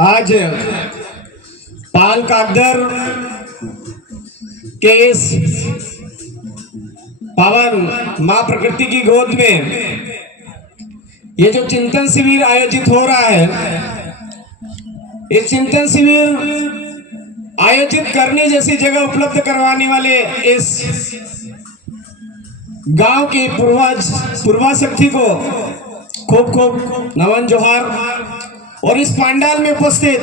आज पाल कागदर के इस पावन मां प्रकृति की गोद में ये जो चिंतन शिविर आयोजित हो रहा है, इस चिंतन शिविर आयोजित करने जैसी जगह उपलब्ध करवाने वाले इस गांव की पूर्वा शक्ति को खूब खूब नमन जोहार। और इस पंडाल में उपस्थित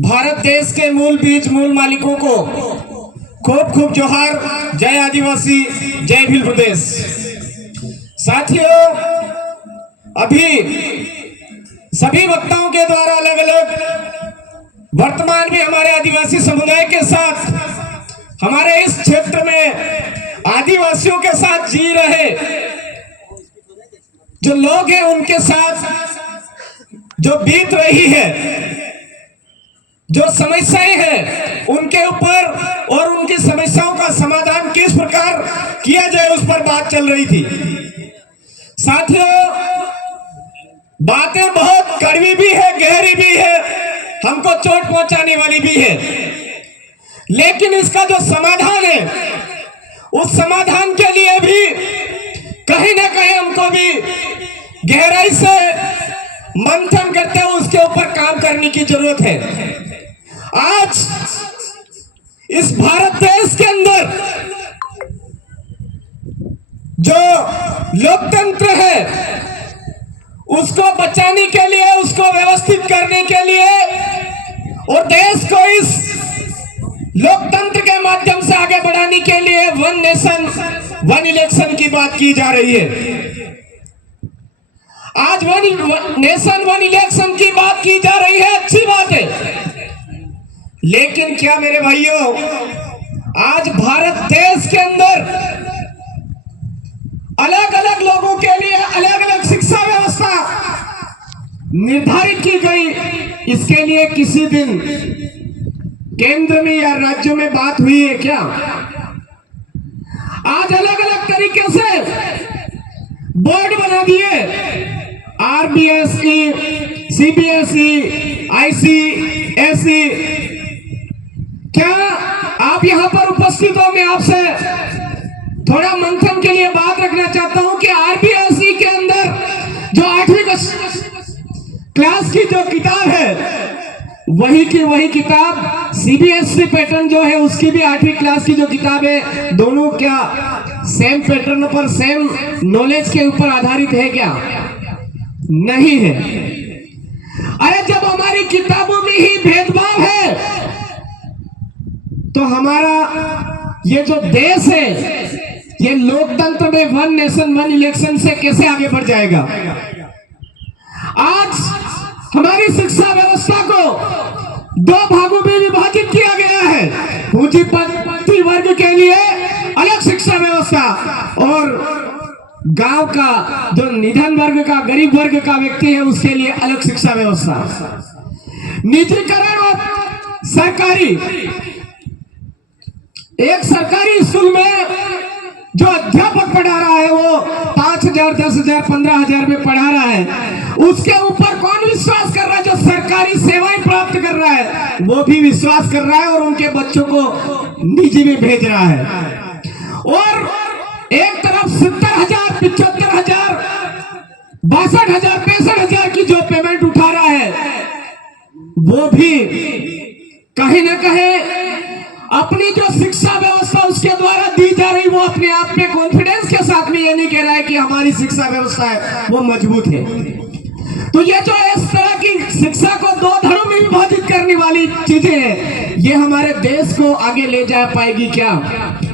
भारत देश के मूल बीज मूल मालिकों को खूब खूब जोहार। जय आदिवासी, जय भील प्रदेश। साथियों, अभी सभी वक्ताओं के द्वारा अलग अलग वर्तमान में हमारे आदिवासी समुदाय के साथ, हमारे इस क्षेत्र में आदिवासियों के साथ जी रहे जो लोग हैं, उनके साथ जो बीत रही है, जो समस्याएं हैं उनके ऊपर और उनकी समस्याओं का समाधान किस प्रकार किया जाए उस पर बात चल रही थी। साथियों, बातें बहुत कड़वी भी है, गहरी भी है, हमको चोट पहुंचाने वाली भी है, लेकिन इसका जो समाधान है उस समाधान के लिए भी कहीं ना कहीं हमको भी गहराई से मंथन करते हुए उसके ऊपर काम करने की जरूरत है। आज इस भारत देश के अंदर जो लोकतंत्र है उसको बचाने के लिए, उसको व्यवस्थित करने के लिए और देश को इस लोकतंत्र के माध्यम से आगे बढ़ाने के लिए वन नेशन वन इलेक्शन की बात की जा रही है। आज वन नेशन वन इलेक्शन की बात की जा रही है, अच्छी बात है, लेकिन क्या मेरे भाइयों, आज भारत देश के अंदर अलग अलग लोगों के लिए अलग अलग शिक्षा व्यवस्था निर्धारित की गई, इसके लिए किसी दिन केंद्र में या राज्यों में बात हुई है क्या? आज अलग अलग तरीके से बोर्ड बना दिए, आरबीएसई, सीबीएसई, आईसीएसई। क्या आप यहां पर उपस्थित हो? मैं आपसे थोड़ा मंथन के लिए बात रखना चाहता हूं कि आरबीएसई के अंदर जो 8वीं क्लास की जो किताब है वही की वही किताब सीबीएसई पैटर्न जो है उसकी भी 8वीं क्लास की जो किताब है, दोनों क्या सेम पैटर्न पर सेम नॉलेज के ऊपर आधारित है क्या? नहीं है। अरे जब हमारी किताबों में ही भेदभाव है तो हमारा ये जो देश है ये लोकतंत्र में वन नेशन वन इलेक्शन से कैसे आगे बढ़ जाएगा? आज हमारी शिक्षा व्यवस्था को 2 भागों में विभाजित किया गया है। पूंजीपति वर्ग के लिए अलग शिक्षा व्यवस्था और गांव का जो निधन वर्ग का, गरीब वर्ग का व्यक्ति है उसके लिए अलग शिक्षा व्यवस्था। निजीकरण और सरकारी, एक सरकारी स्कूल में जो अध्यापक पढ़ा रहा है वो 5,000, 10,000, 15,000 में पढ़ा रहा है, उसके ऊपर कौन विश्वास कर रहा है? जो सरकारी सेवाएं प्राप्त कर रहा है वो भी विश्वास कर रहा है और उनके बच्चों को निजी में भेज रहा है। और एक तरफ 70,000, 75,000, 62,000, 65,000 की जो पेमेंट उठा रहा है वो भी कहीं ना कहीं अपनी जो शिक्षा व्यवस्था उसके द्वारा दी जा रही, वो अपने आप में कॉन्फिडेंस के साथ में ये नहीं कह रहा है कि हमारी शिक्षा व्यवस्था है वो मजबूत है। तो ये जो इस तरह की शिक्षा को 2 धड़ों में विभाजित करने वाली चीजें हैं, ये हमारे देश को आगे ले जा पाएगी क्या?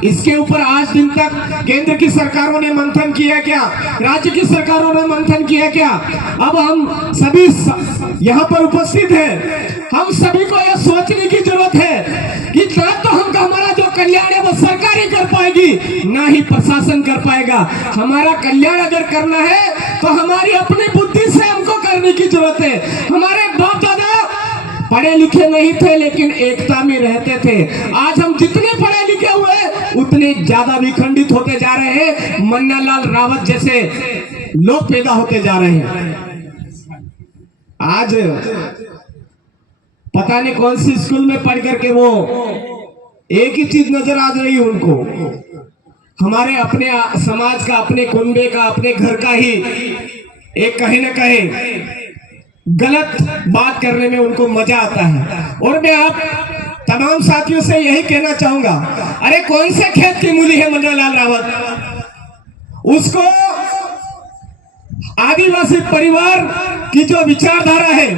इसके ऊपर आज दिन तक केंद्र की सरकारों ने मंथन किया क्या? राज्य की सरकारों ने मंथन किया क्या? अब हम सभी यहाँ पर उपस्थित हैं, हम सभी को यह सोचने की जरूरत है कि ना तो हमारा जो कल्याण है वो सरकार ही कर पाएगी, ना ही प्रशासन कर पाएगा। हमारा कल्याण अगर करना है तो हमारी अपनी बुद्धि से हमको करने की जरूरत है। हमारे बाप दादा पढ़े लिखे नहीं थे लेकिन एकता में रहते थे। आज हम जितने पढ़े लिखे हुए उतने ज्यादा विखंडित होते जा रहे हैं। मन्नालाल रावत जैसे लोग पैदा होते जा रहे हैं। आज पता नहीं कौन सी स्कूल में पढ़ करके वो एक ही चीज नजर आ रही है उनको, हमारे अपने समाज का, अपने कुनबे का, अपने घर का ही एक कहीं ना कहीं गलत बात करने में उनको मजा आता है। और मैं आप तमाम साथियों से यही कहना चाहूंगा, अरे कौन से खेत की मूली है मनोहर रावत, उसको आदिवासी परिवार की जो विचारधारा है,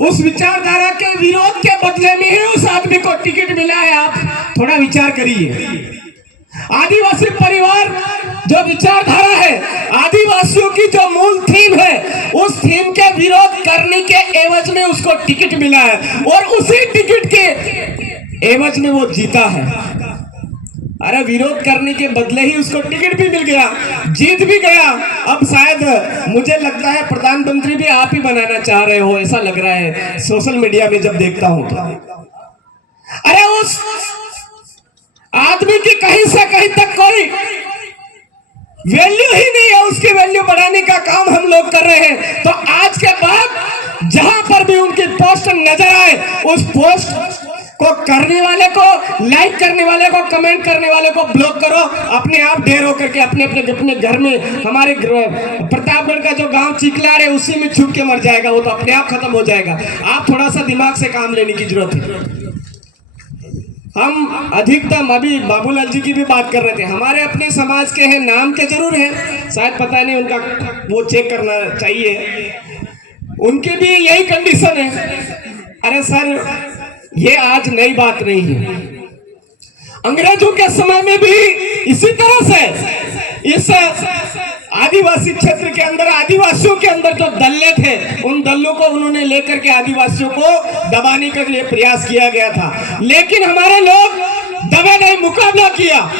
उस विचारधारा के विरोध के बदले में ही उस आदमी को टिकट मिला है। आप थोड़ा विचार करिए, आदिवासी परिवार जो विचारधारा है, आदिवासियों की जो मूल थीम है, उस थीम के विरोध करने के एवज में उसको टिकट मिला है और उसी टिकट के एवज में वो जीता है। अरे विरोध करने के बदले ही उसको टिकट भी मिल गया, जीत भी गया। अब शायद मुझे लगता है प्रधानमंत्री भी आप ही बनाना चाह रहे हो, ऐसा लग रहा है सोशल मीडिया में जब देखता हूं तो। अरे उस आदमी की कहीं से कहीं तक कोई वैल्यू ही नहीं है, उसकी वैल्यू बढ़ाने का काम हम लोग कर रहे हैं। तो आज के बाद जहां पर भी उनकी पोस्ट नजर आए, उस पोस्ट को करने वाले को, लाइक करने वाले को, कमेंट करने वाले को ब्लॉक करो। अपने आप ढेर होकर के अपने अपने अपने घर में, हमारे प्रतापगढ़ का जो गांव चिकलार है उसी में छुप के मर जाएगा, वो तो अपने आप खत्म हो जाएगा। आप थोड़ा सा दिमाग से काम लेने की जरूरत है। हम अधिकतम अभी बाबूलाल जी की भी बात कर रहे थे, हमारे अपने समाज के हैं, नाम के जरूर हैं, शायद पता नहीं उनका वो चेक करना चाहिए, उनकी भी यही कंडीशन है। अरे सर ये आज नई बात नहीं है, अंग्रेजों के समय में भी इसी तरह से इस आदिवासी क्षेत्र के अंदर, आदिवासियों के अंदर जो दल्ले थे, उन दल्लों को उन्होंने लेकर के आदिवासियों को दबाने के लिए प्रयास किया गया था। लेकिन हमारे लोग दबे नहीं, मुकाबला किया।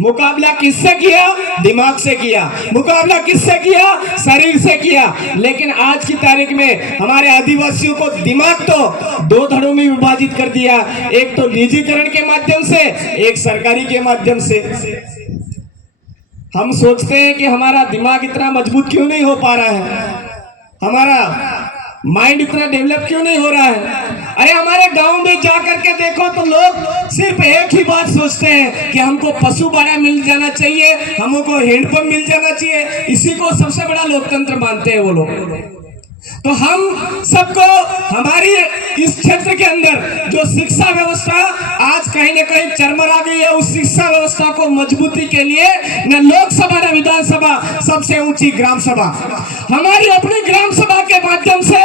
मुकाबला किससे किया? दिमाग से किया। मुकाबला किससे किया? शरीर से किया। लेकिन आज की तारीख में हमारे आदिवासियों को दिमाग तो दो धड़ों में विभाजित कर दिया, एक तो निजीकरण के माध्यम से, एक सरकारी के माध्यम से। हम सोचते हैं कि हमारा दिमाग इतना मजबूत क्यों नहीं हो पा रहा है, हमारा माइंड इतना डेवलप क्यों नहीं हो रहा है। अरे हमारे गांव में जा करके देखो तो लोग सिर्फ एक ही बात सोचते हैं कि हमको पशु बाड़ा मिल जाना चाहिए, हमको हैंडपंप मिल जाना चाहिए, इसी को सबसे बड़ा लोकतंत्र मानते हैं वो लोग। तो हम सबको हमारी इस क्षेत्र के अंदर जो शिक्षा व्यवस्था आज कहीं न कहीं चरमरा गई है, उस शिक्षा व्यवस्था को मजबूती के लिए न लोकसभा न विधानसभा, सबसे ऊंची ग्राम सभा, हमारी अपनी ग्राम सभा के माध्यम से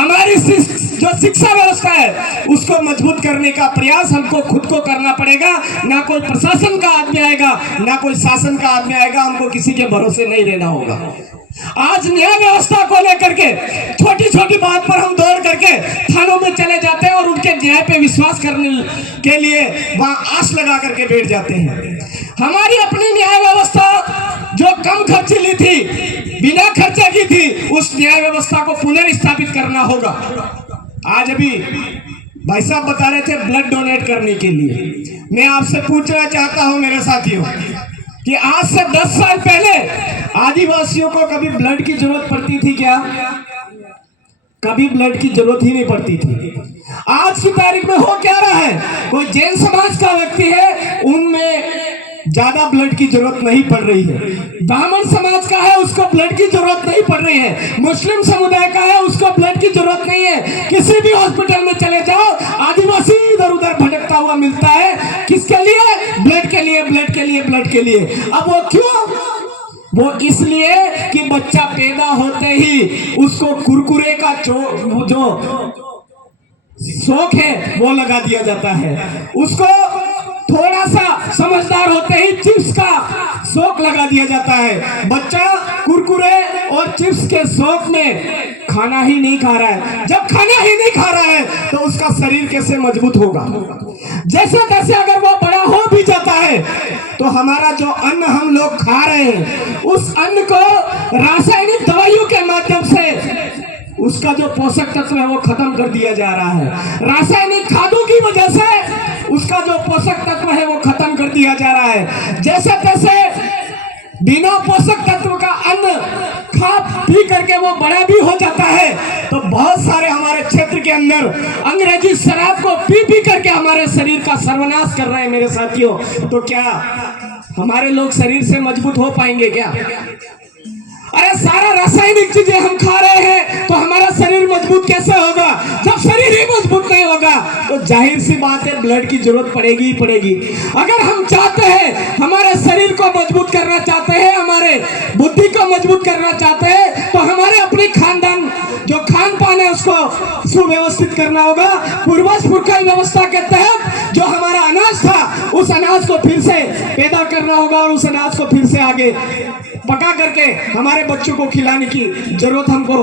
हमारी जो शिक्षा व्यवस्था है उसको मजबूत करने का प्रयास हमको खुद को करना पड़ेगा। ना कोई प्रशासन का आदमी आएगा, ना कोई शासन का आदमी आएगा, हमको किसी के भरोसे नहीं रहना होगा। आज न्याय व्यवस्था को लेकर के छोटी छोटी बात पर हम दौड़ करके थानों में चले जाते हैं और उनके न्याय पे विश्वास करने के लिए वहां आस लगा करके बैठ जाते हैं। हमारी अपनी न्याय व्यवस्था जो कम खर्चीली थी, बिना खर्चे की थी, उस न्याय व्यवस्था को पुनर्स्थापित करना होगा। आज अभी भाई साहब बता रहे थे ब्लड डोनेट करने के लिए, मैं आपसे पूछना चाहता हूं मेरे साथियों कि आज से 10 साल पहले आदिवासियों को कभी ब्लड की जरूरत पड़ती थी क्या? कभी ब्लड की जरूरत ही नहीं पड़ती थी। आज की तारीख में हो क्या रहा है, कोई जैन समाज का व्यक्ति है, उनमें ज्यादा ब्लड की जरूरत नहीं पड़ रही है। ब्राह्मण समाज का है, उसको ब्लड की जरूरत नहीं पड़ रही है। मुस्लिम समुदाय का है, उसको ब्लड की जरूरत नहीं है। किसी भी हॉस्पिटल में चले जाओ, आदिवासी इधर उधर भटकता हुआ मिलता है। किसके लिए? ब्लड के लिए, ब्लड के लिए, ब्लड के लिए। अब वो क्यों? वो इसलिए कि बच्चा पैदा होते ही उसको कुरकुरे का जो शौक है वो लगा दिया जाता है, उसको थोड़ा सा समझदार होते ही चिप्स का शौक लगा दिया जाता है। बच्चा कुरकुरे और चिप्स के शौक में खाना ही नहीं खा रहा है। जब खाना ही नहीं खा रहा है तो उसका शरीर कैसे मजबूत होगा? जैसे तैसे अगर वो बड़ा हो भी जाता है तो हमारा जो अन्न हम लोग खा रहे हैं, उस अन्न को रासायनिक दवाइयों के माध्यम से उसका जो पोषक तत्व है वो खत्म कर दिया जा रहा है। रासायनिक खादों की वजह से उसका जो पोषक तत्व है वो खत्म कर दिया जा रहा है। जैसे तैसे बिना पोषक तत्व का अन्न खा पी करके वो बड़ा भी हो जाता है, तो बहुत सारे हमारे क्षेत्र के अंदर अंग्रेजी शराब को पी पी करके हमारे शरीर का सर्वनाश कर रहे हैं मेरे साथियों। तो क्या हमारे लोग शरीर से मजबूत हो पाएंगे क्या? अरे सारा रासायनिक चीजें हम खा रहे हैं तो हमारा शरीर मजबूत कैसे होगा? जब शरीर ही मजबूत नहीं होगा तो जाहिर सी बात है ब्लड की जरूरत पड़ेगी ही पड़ेगी। अगर हम चाहते हैं, हमारे शरीर को मजबूत करना चाहते हैं, हमारे बुद्धि को मजबूत करना चाहते हैं, तो हमारे अपनी खानदान जो खान पान है उसको सुव्यवस्थित करना होगा। पूर्वज पुरखा व्यवस्था के तहत जो हमारा अनाज था उस अनाज को फिर से पैदा करना होगा और उस अनाज को फिर से आगे पका करके हमारे बच्चों को खिलाने की जरूरत हमको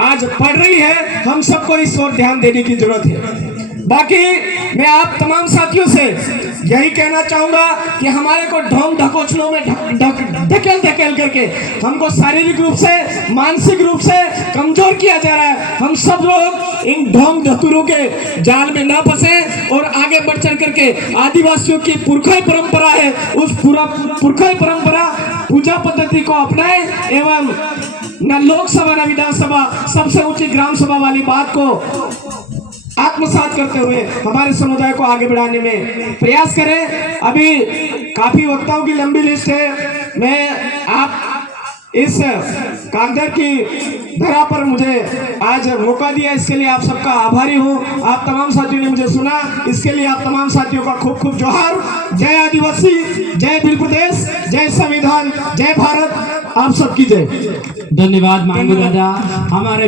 आज पड़ रही है। हम सबको इस ओर ध्यान देने की जरूरत है। बाकी मैं आप तमाम साथियों से यही कहना चाहूंगा कि हमारे को ढोंग ढकोचलों में ढकेल करके हमको शारीरिक रूप से, मानसिक रूप से कमजोर किया जा रहा है। हम सब लोग इन ढोंग धतुरों के जाल में ना फंसे और आगे बढ़ चढ़ करके आदिवासियों की पुरखाई परंपरा है, उस पूरा पुरखाई परंपरा पूजा पद्धति को अपनाए एवं न लोकसभा न विधानसभा, सबसे ऊंची ग्राम सभा वाली बात को आत्मसात करते हुए हमारे समुदाय को आगे बढ़ाने में प्रयास करें। अभी काफी वक्ताओं की लंबी लिस्ट है। मैं आप इस कागज की धरा पर मुझे आज मौका दिया, इसके लिए आप सबका आभारी हूँ। आप तमाम साथियों ने मुझे सुना, इसके लिए आप तमाम साथियों का खूब खूब जोहार। जय आदिवासी, जय भील प्रदेश, जय संविधान, जय भारत, आप सबकी जय। धन्यवाद मांगू राजा। हमारे